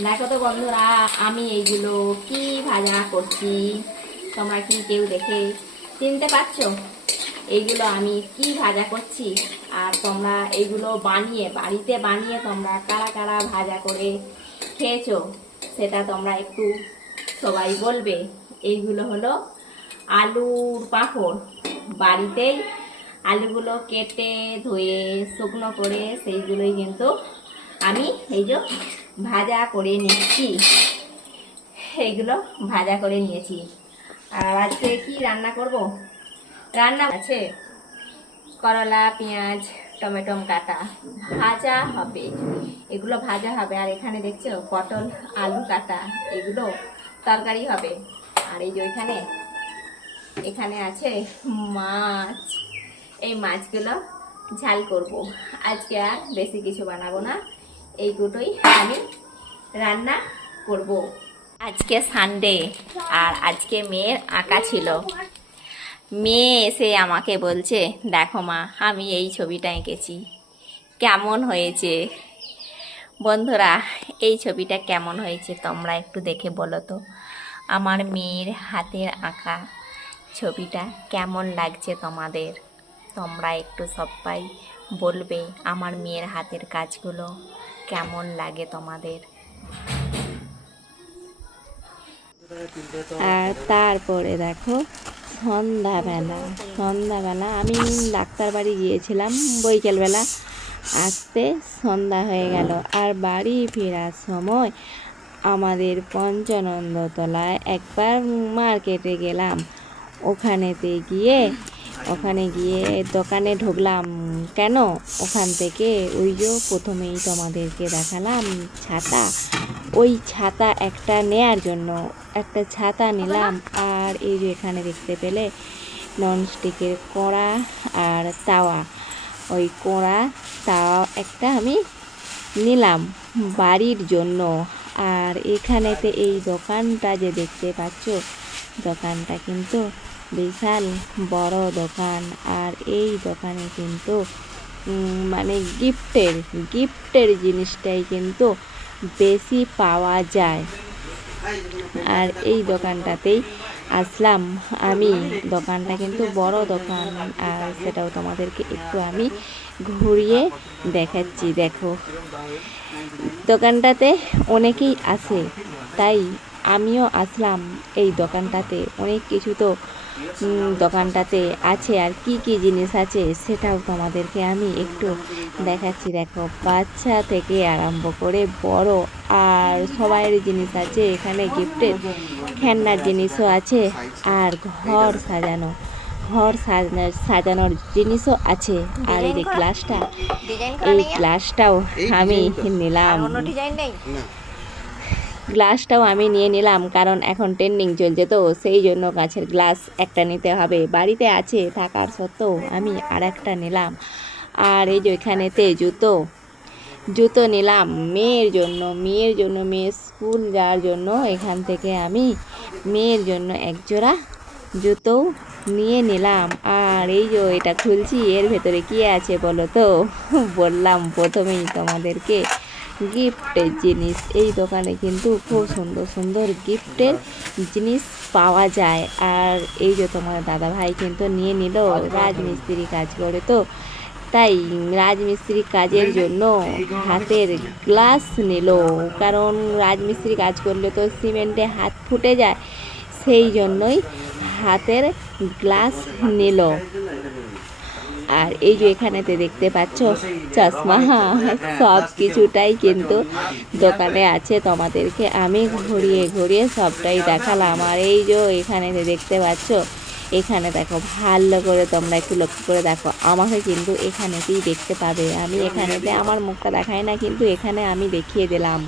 দেখো তো বন্ধুরা, আমি এইগুলো কি ভাজা করছি, তোমরা কি কেউ দেখে চিনতে পারছো? এইগুলো আমি কি ভাজা করছি। আর তোমরা এইগুলো বানিয়ে বাড়িতে বানিয়ে তোমরা কারা কারা ভাজা করে খেয়েছো সেটা তোমরা একটু সবাই বলবে। এইগুলো হলো আলুর পাঁপড়। বাড়িতেই আলুগুলো কেটে ধুয়ে শুকনো করে সেইগুলোই কিন্তু আমি এই যে ভাজা করে নিচ্ছি। এইগুলো ভাজা করে নিয়েছি। আর আজকে কি রান্না করব? রান্না আছে করলা, পেঁয়াজ, টমেটো কাটা, ভাজা হবে। এগুলো ভাজা হবে। আর এখানে দেখছো পটল, আলু কাটা, এগুলো তরকারি হবে। আর এই যে এখানে এখানে আছে মাছ। এই মাছগুলো ঝাল করব। আজকে আর বেশি কিছু বানাবো না, এই দুটোই আমি রান্না করব। আজকে সানডে আর আজকে মেয়ের আঁকা ছিল। মেয়ে এসে আমাকে বলছে, দেখো মা, আমি এই ছবিটা এঁকেছি, কেমন হয়েছে? বন্ধুরা, এই ছবিটা কেমন হয়েছে তোমরা একটু দেখে বলো তো। আমার মেয়ের হাতের আঁকা ছবিটা কেমন লাগছে তোমাদের? তোমরা একটু সবাই বলবে আমার মেয়ের হাতের কাজগুলো কেমন লাগে তোমাদের। আর তারপরে দেখো সন্ধ্যাবেলা আমি ডাক্তার বাড়ি গিয়েছিলাম বৈকালবেলা, আসতে সন্ধ্যা হয়ে গেল। আর বাড়ি ফেরার সময় আমাদের পঞ্চানন্দতলায় একবার মার্কেটে গেলাম। ওখানে গিয়ে দোকানে ঢুকলাম। কেন? ওখান থেকে ওই যে প্রথমেই তোমাদেরকে দেখালাম ছাতা, ওই ছাতা একটা নেয়ার জন্য একটা ছাতা নিলাম। আর এই যে এখানে দেখতে পেলে ননস্টিকের কড়া আর তাওয়া, ওই কড়া তাওয়া একটা আমি নিলাম বাড়ির জন্য। আর এখানেতে এই দোকানটা যে দেখতে পাচ্ছ, দোকানটা কিন্তু বিশাল বড় দোকান। আর এই দোকানে কিন্তু মানে গিফটের জিনিসটাই কিন্তু বেশি পাওয়া যায়। আর এই দোকানটাতেই আসলাম আমি। দোকানটা কিন্তু বড় দোকান, আর সেটাও তোমাদেরকে একটু আমি ঘুরিয়ে দেখাচ্ছি। দেখো, দোকানটাতে অনেকেই আসে, তাই আমিও আসলাম এই দোকানটাতে। অনেক কিছু তো দোকানটাতে আছে, আর কি কি জিনিস আছে সেটাও তোমাদেরকে আমি একটু দেখাচ্ছি। দেখো, বাচ্চা থেকে আরম্ভ করে বড় আর সবাইয়ের জিনিস আছে এখানে। গিফটের খেলনার জিনিসও আছে, আর ঘর সাজানোর জিনিসও আছে। আর এই যে গ্লাসটাও আমি নিলাম। গ্লাসটাও আমি নিয়ে নিলাম, কারণ এখন ট্রেন্ডিং চলছে, তো সেই জন্য কাছের গ্লাস একটা নিতে হবে। বাড়িতে আছে থাকার সত্ত্বেও আমি আর একটা নিলাম। আর এই যে এখানেতে জুতো নিলাম মেয়ের জন্য। মেয়ের স্কুল যাওয়ার জন্য এখান থেকে আমি মেয়ের জন্য একজোড়া জুতো নিয়ে নিলাম। আর এই যে এটা খুলছি, এর ভেতরে কি আছে বলো তো? বললাম প্রথমেই তোমাদেরকে, গিফটের জিনিস। এই দোকানে কিন্তু খুব সুন্দর সুন্দর গিফটের জিনিস পাওয়া যায়। আর এই যে তোমার দাদা ভাই কিন্তু নিয়ে নিল, রাজমিস্ত্রি কাজ করে, তো তাই রাজমিস্ত্রি কাজের জন্য হাতের গ্লাস নিল। কারণ রাজমিস্ত্রি কাজ করলে তো সিমেন্টে হাত ফুটে যায়, সেই জন্যই হাতের গ্লাস নিল। আর এই যে এখানেতে দেখতে পাচ্ছ চশমা, সব কিছুটাই কিন্তু দোকানে আছে। তোমাদেরকে আমি ঘুরিয়ে সবটাই দেখালাম। আর এই যে এখানেতে দেখতে পাচ্ছ, এখানে দেখো ভালো করে তোমরা একটু লক্ষ্য করে দেখো, আমাকে কিন্তু এখানেতেই দেখতে পাবে। আমি এখানেতে আমার মুখটা দেখাই না, কিন্তু এখানে আমি দেখিয়ে দিলাম।